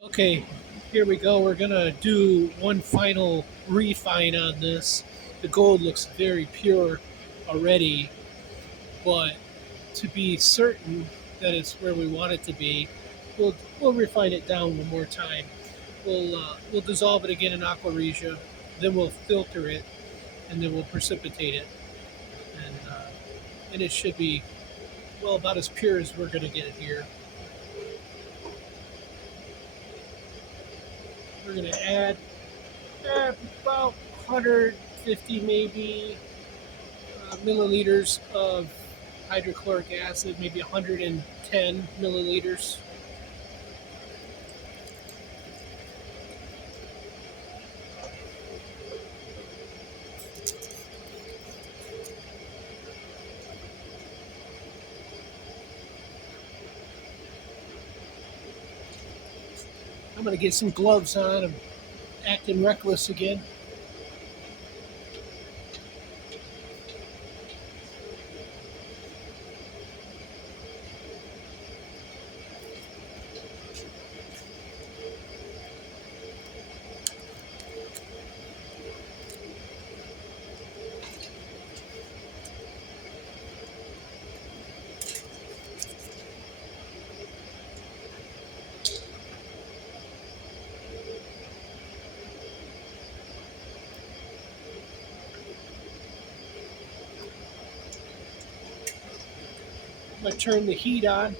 Okay, here we go. We're gonna do one final refine on this. The gold looks very pure already, but to be certain that it's where we want it to be, we'll refine it down one more time. We'll dissolve it again in aqua regia, then we'll filter it, and then we'll precipitate it, and it should be well about as pure as we're gonna get it here. We're gonna add about 150 maybe milliliters of hydrochloric acid, maybe 110 milliliters. I'm going to get some gloves on. I'm acting reckless again. I'm going to turn the heat on,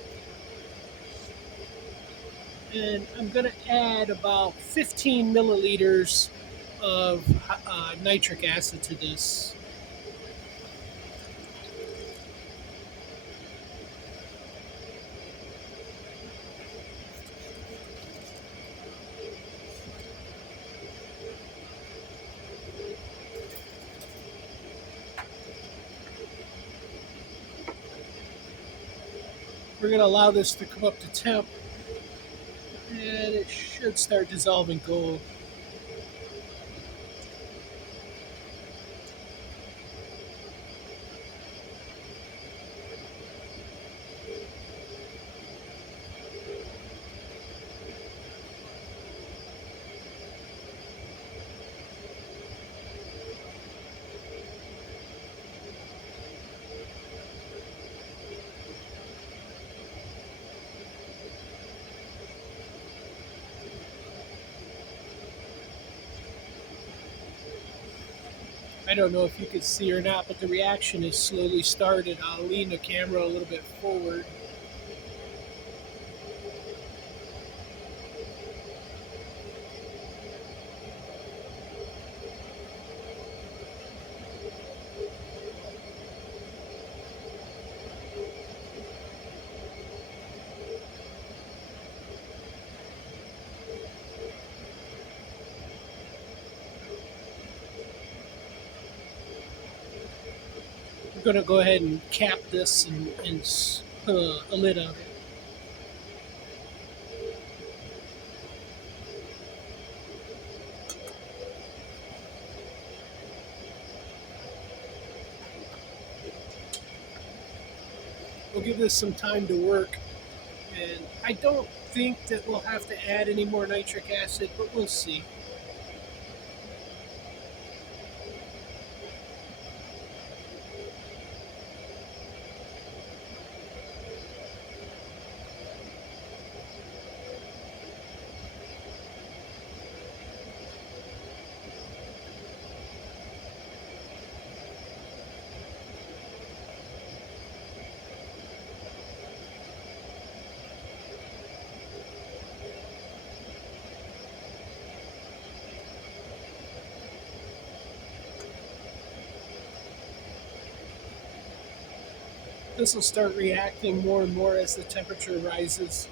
and I'm going to add about 15 milliliters of nitric acid to this. We're going to allow this to come up to temp, and it should start dissolving gold. I don't know if you could see or not, but the reaction is slowly started. I'll lean the camera a little bit forward. I'm going to go ahead and cap this and put a lid on it. We'll give this some time to work, and I don't think that we'll have to add any more nitric acid, but we'll see. This will start reacting more and more as the temperature rises.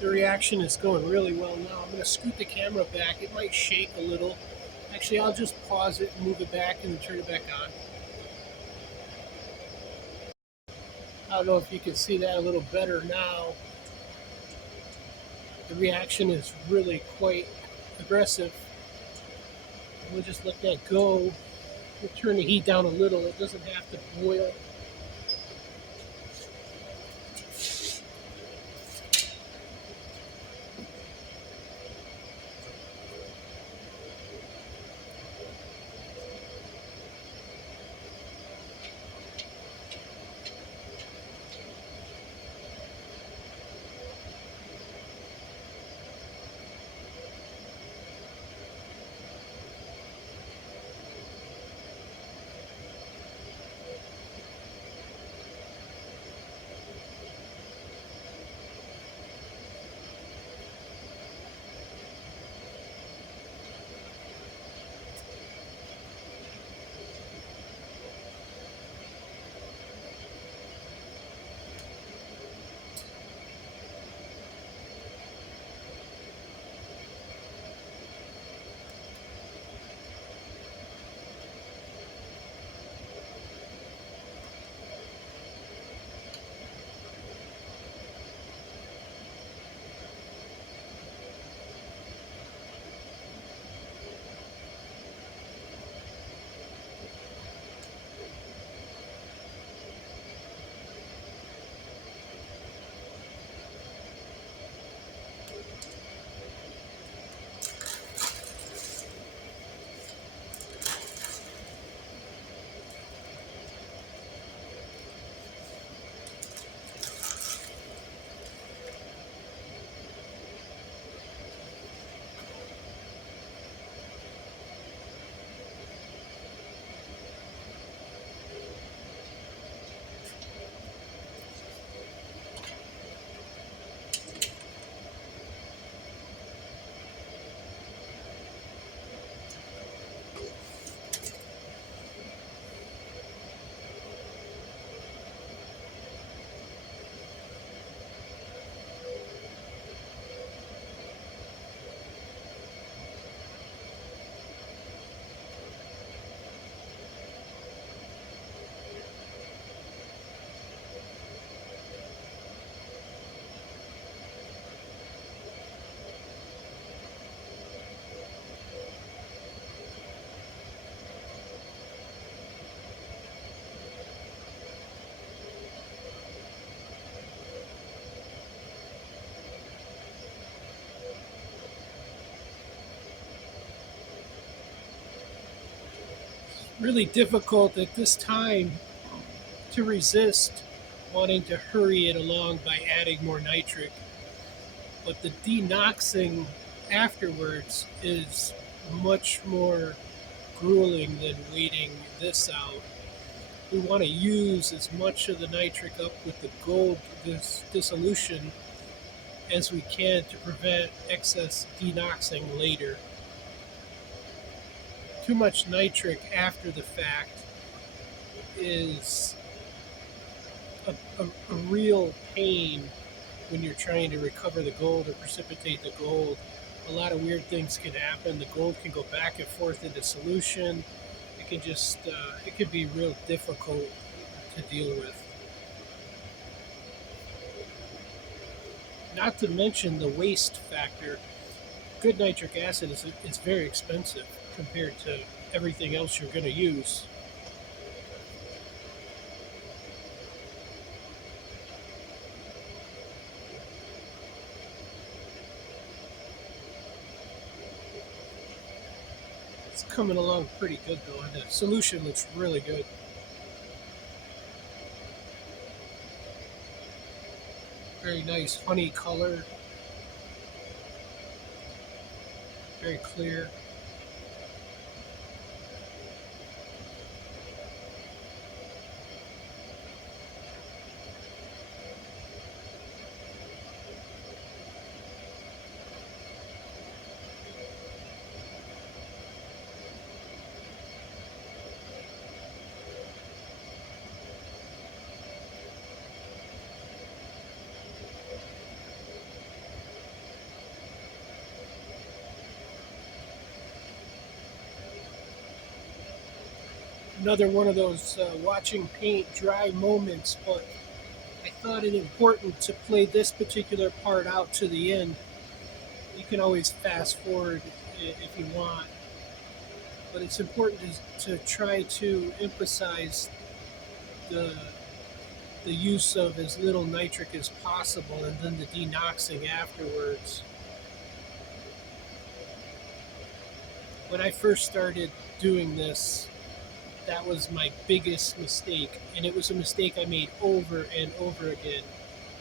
The reaction is going really well now. I'm going to scoot the camera back. It might shake a little. Actually, I'll just pause it and move it back and then turn it back on. I don't know if you can see that a little better now. The reaction is really quite aggressive. We'll just let that go. We'll turn the heat down a little. It doesn't have to boil. Really difficult at this time to resist wanting to hurry it along by adding more nitric. But the denoxing afterwards is much more grueling than waiting this out. We want to use as much of the nitric up with the gold dissolution as we can to prevent excess denoxing later. Too much nitric after the fact is a real pain when you're trying to recover the gold or precipitate the gold. A lot of weird things can happen. The gold can go back and forth into solution. It can be real difficult to deal with. Not to mention the waste factor. Good nitric acid is very expensive compared to everything else you're going to use. It's coming along pretty good though, and the solution looks really good. Very nice honey color, very clear. Another one of those watching paint dry moments, but I thought it important to play this particular part out to the end. You can always fast forward if you want, but it's important to try to emphasize the the use of as little nitric as possible and then the denoxing afterwards. When I first started doing this, that was my biggest mistake, and it was a mistake I made over and over again.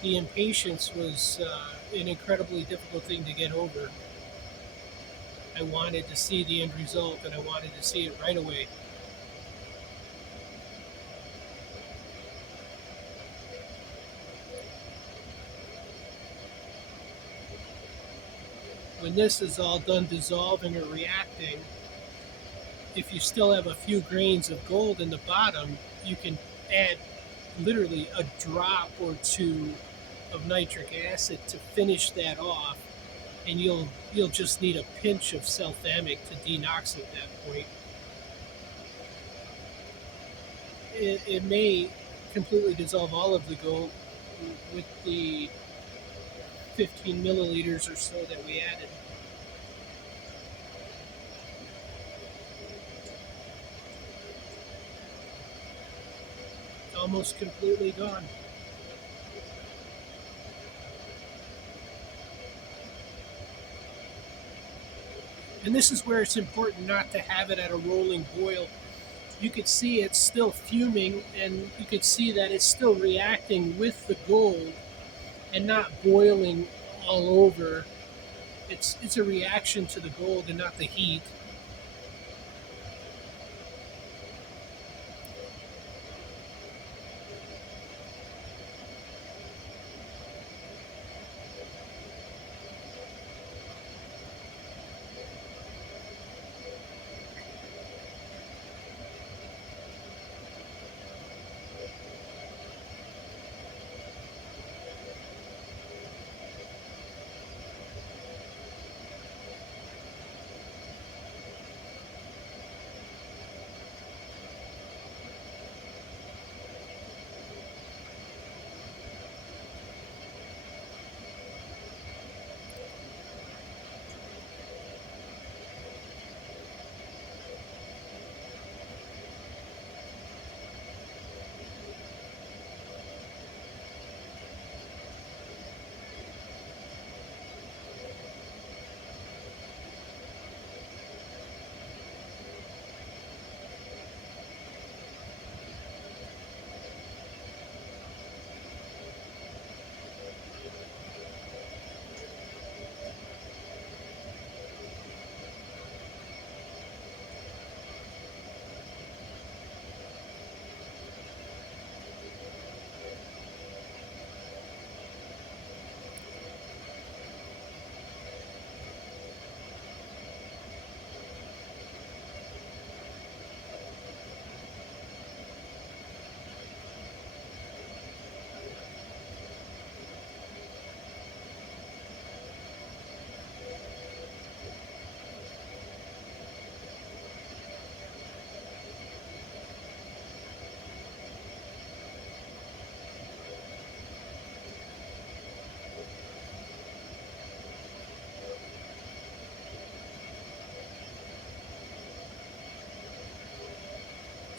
The impatience was an incredibly difficult thing to get over. I wanted to see the end result, and I wanted to see it right away. When this is all done dissolving or reacting, if you still have a few grains of gold in the bottom, you can add literally a drop or two of nitric acid to finish that off, and you'll just need a pinch of sulfamic to denox at that point. It may completely dissolve all of the gold with the 15 milliliters or so that we added. Almost completely gone. And this is where it's important not to have it at a rolling boil. You could see it's still fuming, and you could see that it's still reacting with the gold and not boiling all over. It's a reaction to the gold and not the heat.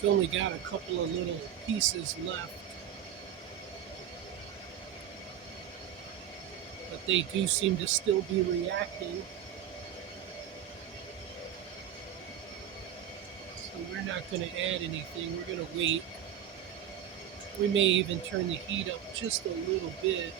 It's only got a couple of little pieces left, but they do seem to still be reacting. So we're not going to add anything. We're going to wait. We may even turn the heat up just a little bit.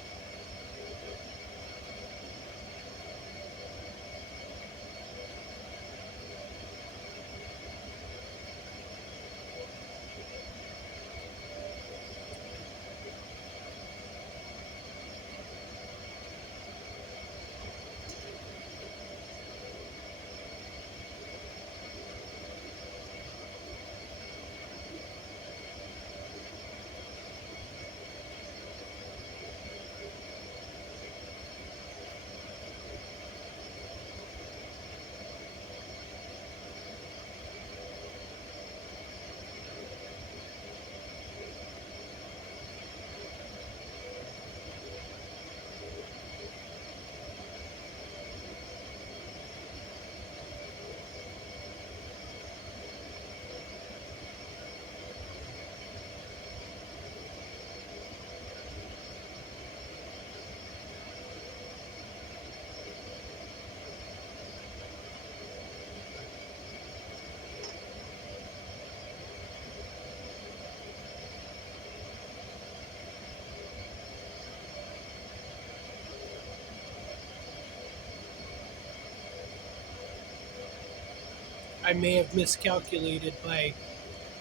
I may have miscalculated by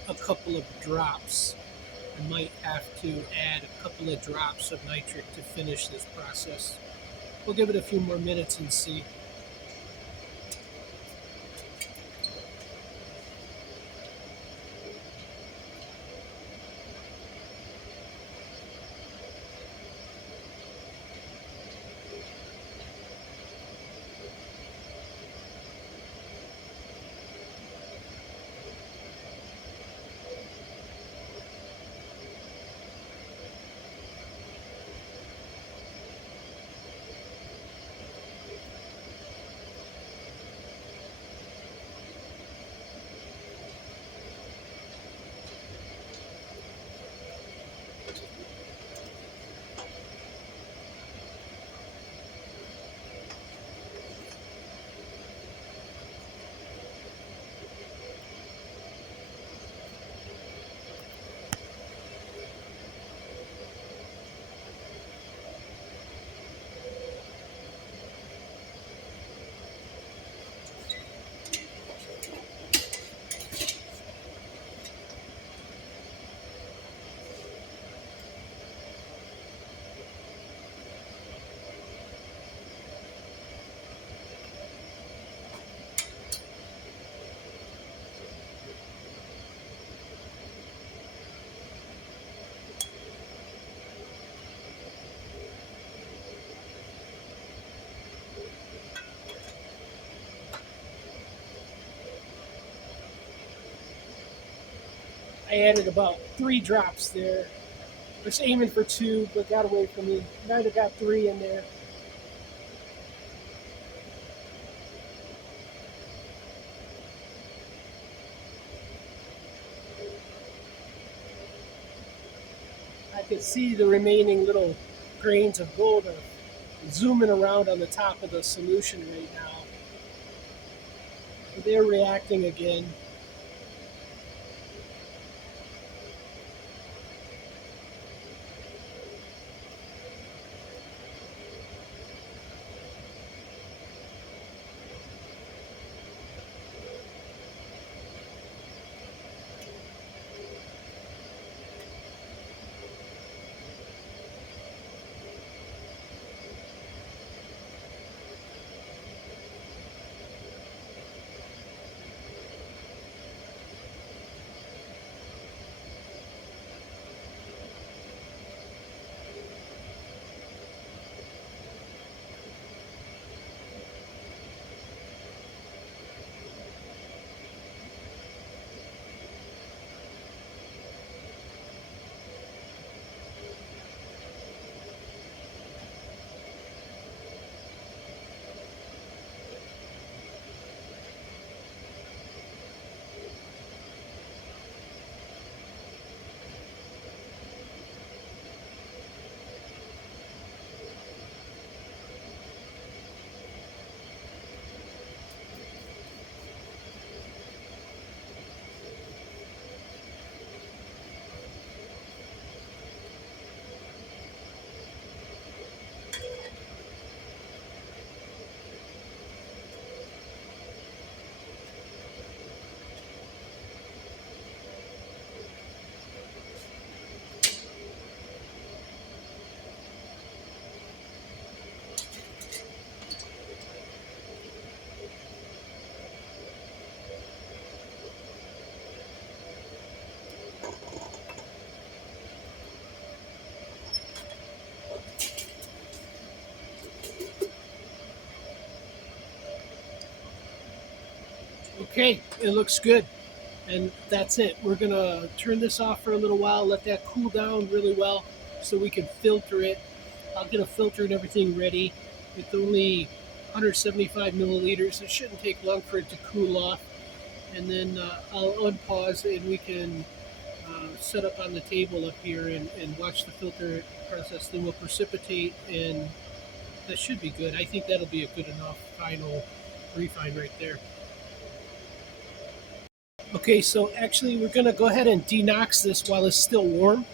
a couple of drops. I might have to add a couple of drops of nitric to finish this process. We'll give it a few more minutes and see. I added about 3 drops there. I was aiming for 2, but got away from me. Might have got 3 in there. I could see the remaining little grains of gold are zooming around on the top of the solution right now. They're reacting again. Okay, it looks good. And that's it. We're going to turn this off for a little while, let that cool down really well so we can filter it. I'll get a filter and everything ready. With only 175 milliliters, it shouldn't take long for it to cool off. And then I'll unpause and we can set up on the table up here and watch the filter process. Then we'll precipitate, and that should be good. I think that'll be a good enough final refine right there. Okay, so actually we're going to go ahead and denox this while it's still warm.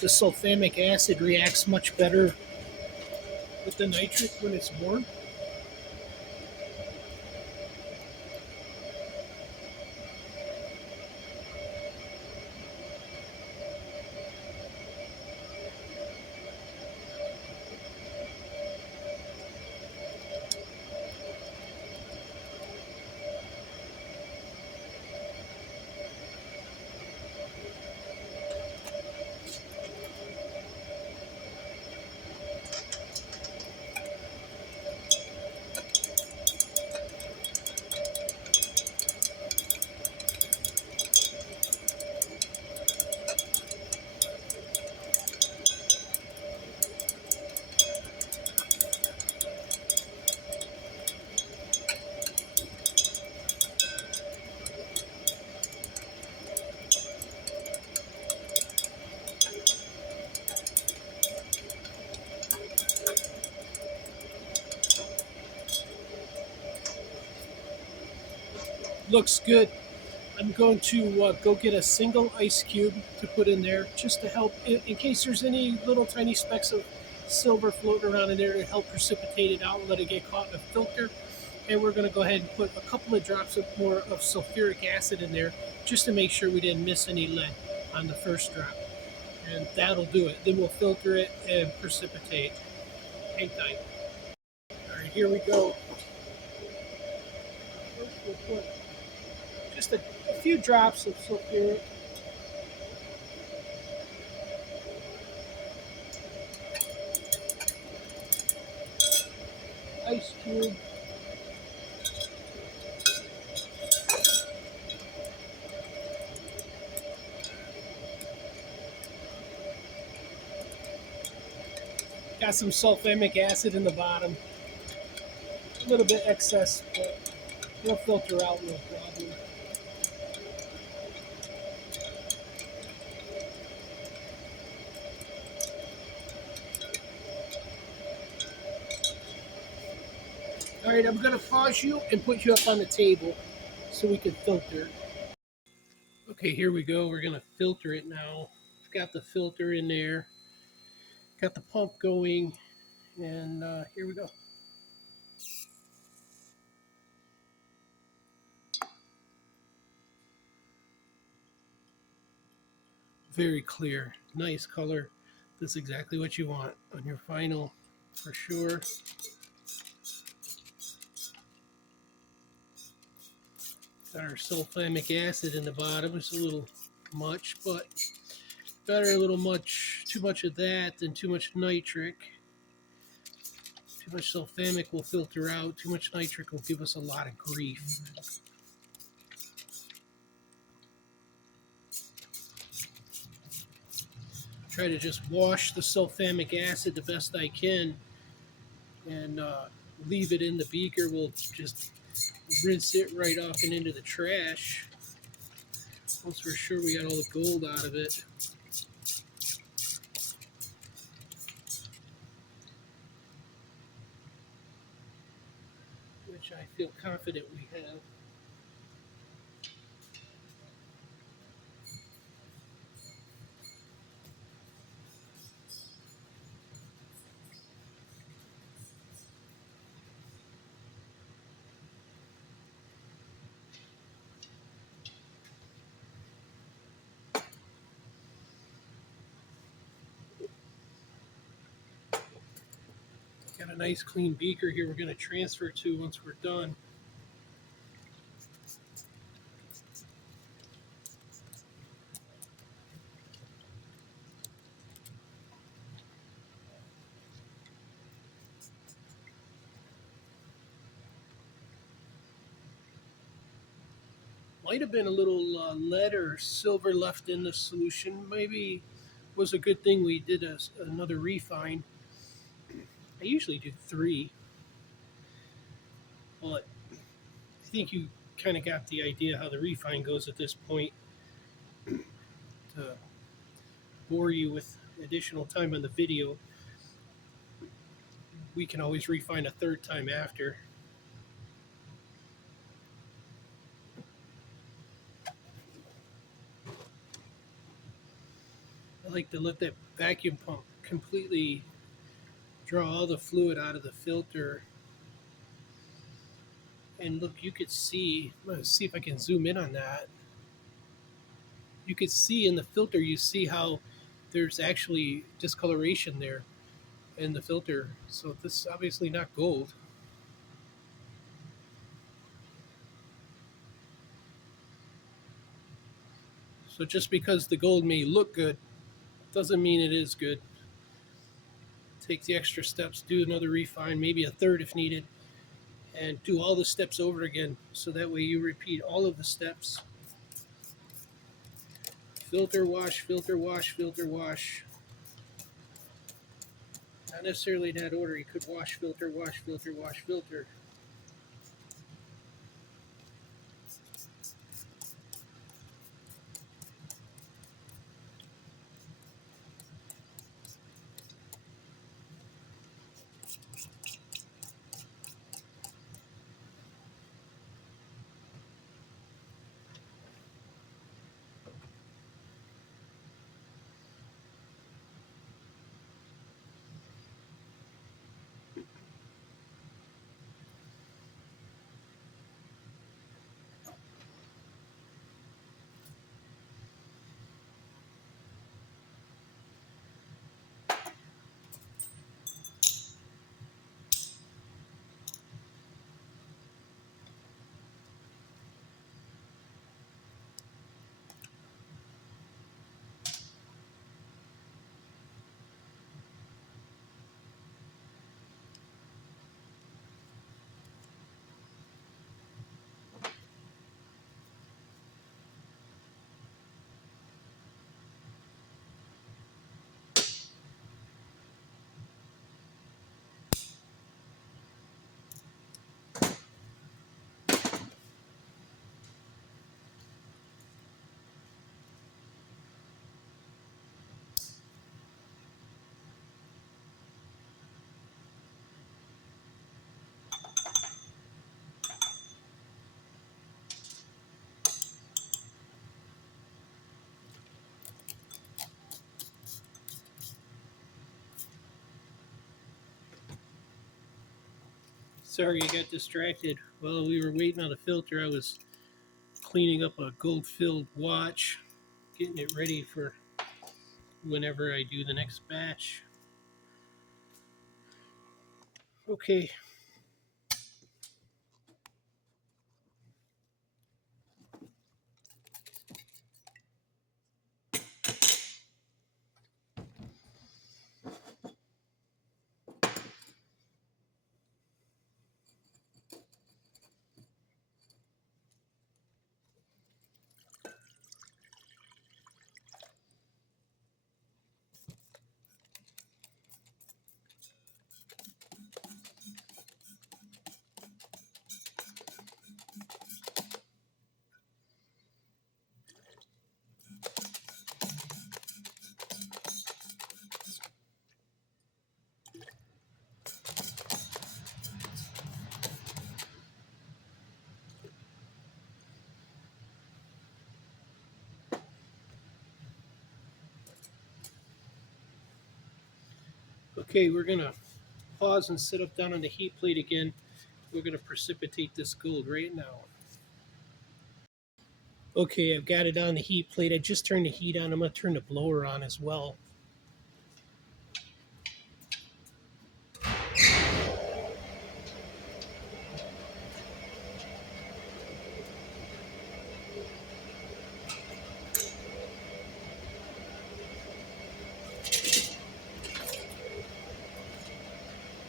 The sulfamic acid reacts much better with the nitric when it's warm. Looks good. I'm going to go get a single ice cube to put in there just to help in case there's any little tiny specks of silver floating around in there to help precipitate it out and let it get caught in the filter. And we're going to go ahead and put a couple of drops of more of sulfuric acid in there just to make sure we didn't miss any lead on the first drop. And that'll do it. Then we'll filter it and precipitate. Hang tight. All right, here we go. First, we'll put just a few drops of sulfuric. Ice cube. Got some sulfamic acid in the bottom. A little bit excess, but it'll filter out no problem. All right, I'm going to pause you and put you up on the table so we can filter. Okay, here we go. We're going to filter it now. I've got the filter in there, got the pump going, and here we go. Very clear, nice color. This is exactly what you want on your final for sure. Got our sulfamic acid in the bottom. It's a little much, but better a little much, too much of that than too much nitric. Too much sulfamic will filter out. Too much nitric will give us a lot of grief. Try to just wash the sulfamic acid the best I can and leave it in the beaker. We'll just rinse it right off and into the trash once we're sure we got all the gold out of it. Which I feel confident we have. Got a nice clean beaker here we're going to transfer to once we're done. Might have been a little lead or silver left in the solution. Maybe was a good thing we did another refine. I usually do 3, but I think you kind of got the idea how the refine goes at this point. To bore you with additional time on the video, we can always refine a 3rd time after. I like to let that vacuum pump completely draw all the fluid out of the filter. And look, you could see, let's see if I can zoom in on that. You could see in the filter, you see how there's actually discoloration there in the filter. So this is obviously not gold. So just because the gold may look good doesn't mean it is good. Take the extra steps, do another refine, maybe a 3rd if needed, and do all the steps over again. So that way you repeat all of the steps. Filter, wash, filter, wash, filter, wash. Not necessarily in that order. You could wash, filter, wash, filter, wash, filter. Sorry, I got distracted. While we were waiting on the filter, I was cleaning up a gold filled watch, getting it ready for whenever I do the next batch. Okay, okay, we're gonna pause and sit up down on the heat plate again. We're gonna precipitate this gold right now. Okay, I've got it on the heat plate. I just turned the heat on. I'm gonna turn the blower on as well.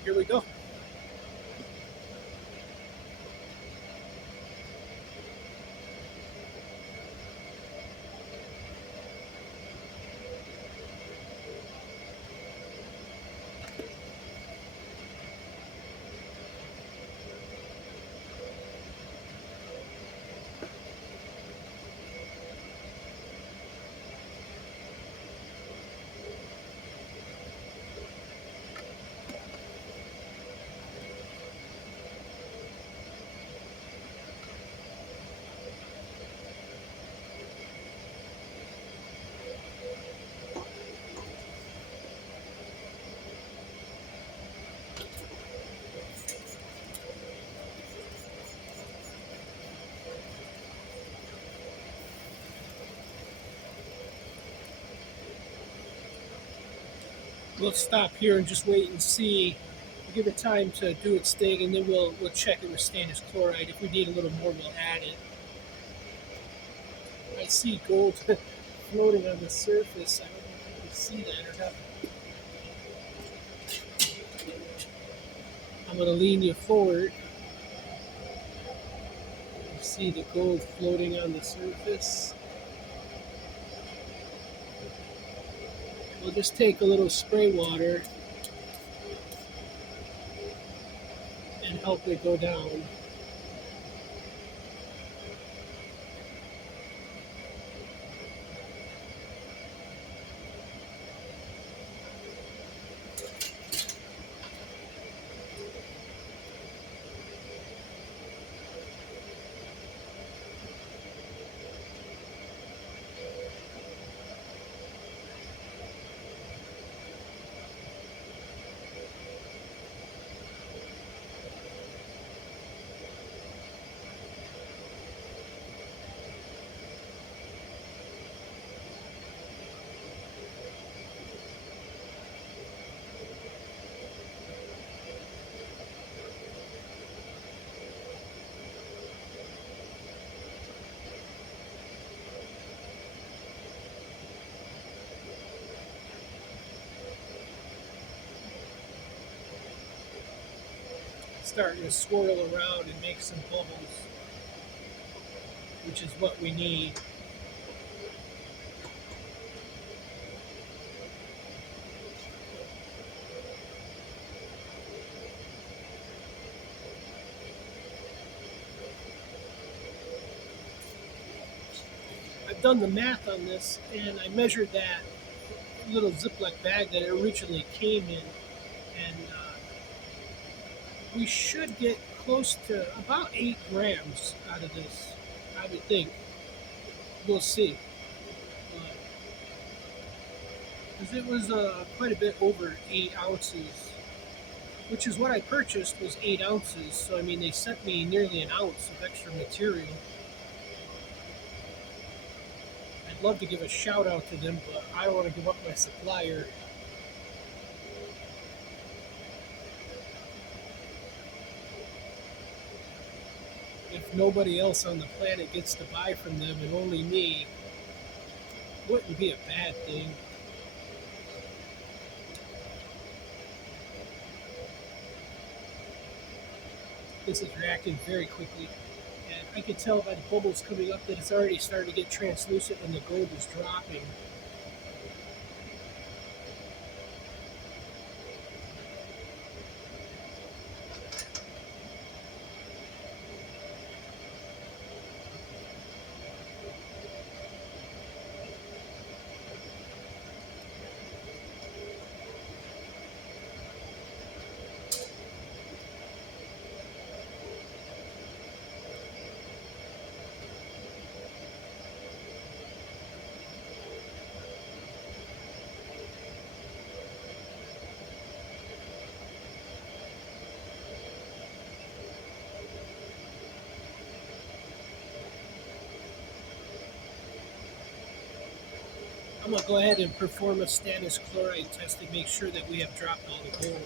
Here we go. We'll stop here and just wait and see. Give it time to do its thing, and then we'll check it with stannous chloride. If we need a little more, we'll add it. I see gold floating on the surface. I don't know if you can see that or not. I'm going to lean you forward. You see the gold floating on the surface. We'll just take a little spray water and help it go down. Starting to swirl around and make some bubbles, which is what we need. I've done the math on this, and I measured that little Ziploc bag that it originally came in, and we should get close to about 8 grams out of this. I would think. We'll see. Because it was quite a bit over 8 ounces. which is what I purchased, was 8 ounces. So I mean, they sent me nearly an ounce of extra material. I'd love to give a shout out to them, but I don't want to give up my supplier. If nobody else on the planet gets to buy from them and only me, wouldn't be a bad thing. This is reacting very quickly. And I can tell by the bubbles coming up that it's already starting to get translucent and the gold is dropping. I'm going to go ahead and perform a stannous chloride test to make sure that we have dropped all the gold.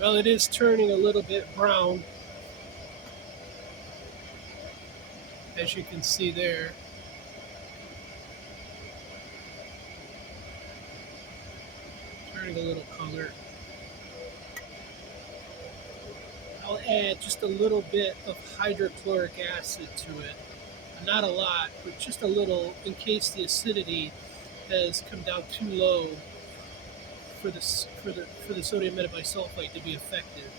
Well, it is turning a little bit brown, as you can see there. Turning a little color. I'll add just a little bit of hydrochloric acid to it. Not a lot, but just a little in case the acidity has come down too low for the sodium metabisulfite to be effective.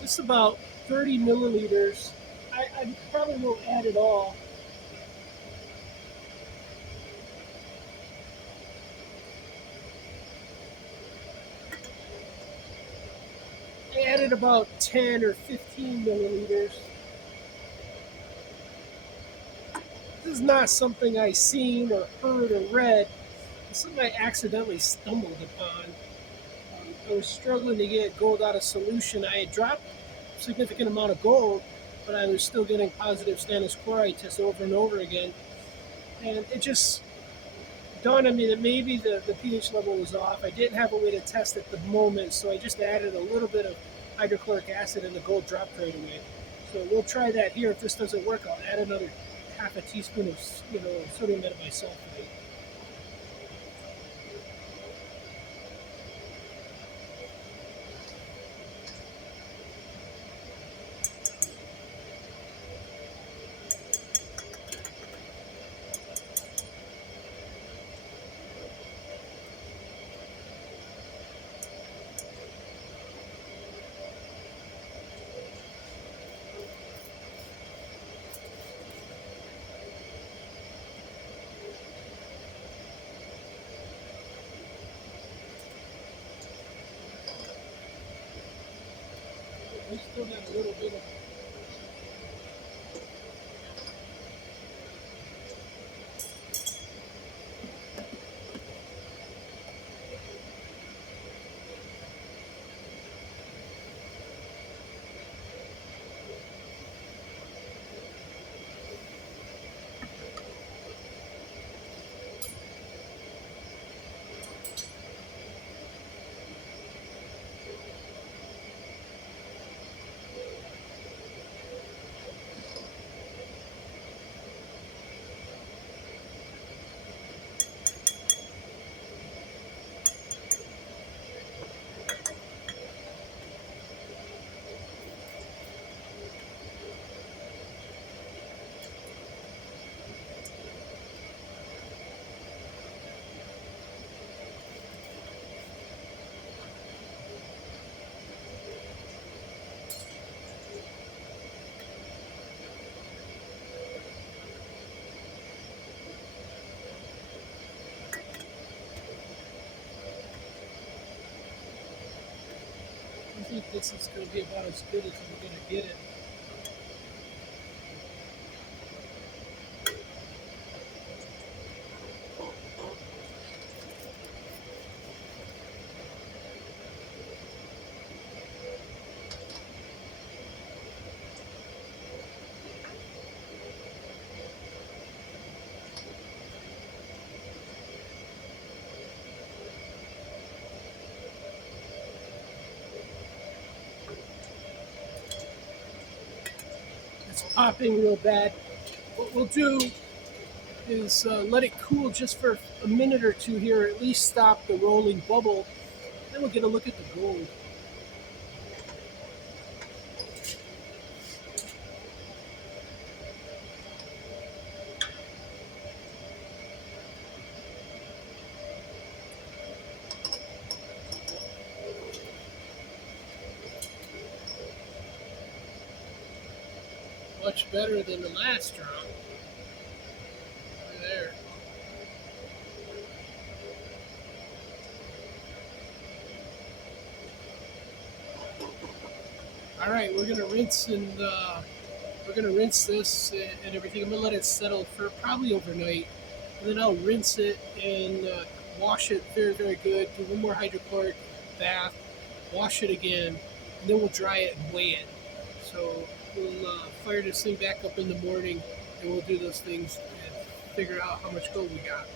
This is about 30 milliliters. I probably won't add it all. I added about 10 or 15 milliliters. This is not something I seen or heard or read. It's something I accidentally stumbled upon. I was struggling to get gold out of solution. I had dropped a significant amount of gold, but I was still getting positive stannous chloride tests over and over again. And it just dawned on me that maybe the pH level was off. I didn't have a way to test at the moment, so I just added a little bit of hydrochloric acid and the gold dropped right away. So we'll try that here. If this doesn't work, I'll add another half a teaspoon of sodium metabisulfite. We still got a little bit of. I think this is going to be about as good as I'm going to get it. It's popping real bad. What we'll do is let it cool just for a minute or two here, at least stop the rolling bubble. Then we'll get a look at the gold. Much better than the last drop. Right there. All right, we're gonna rinse this and everything. I'm gonna let it settle for probably overnight, and then I'll rinse it and wash it very very good. Do one more hydrochloric bath, wash it again, and then we'll dry it and weigh it. So we'll fire this thing back up in the morning, and we'll do those things and figure out how much gold we got.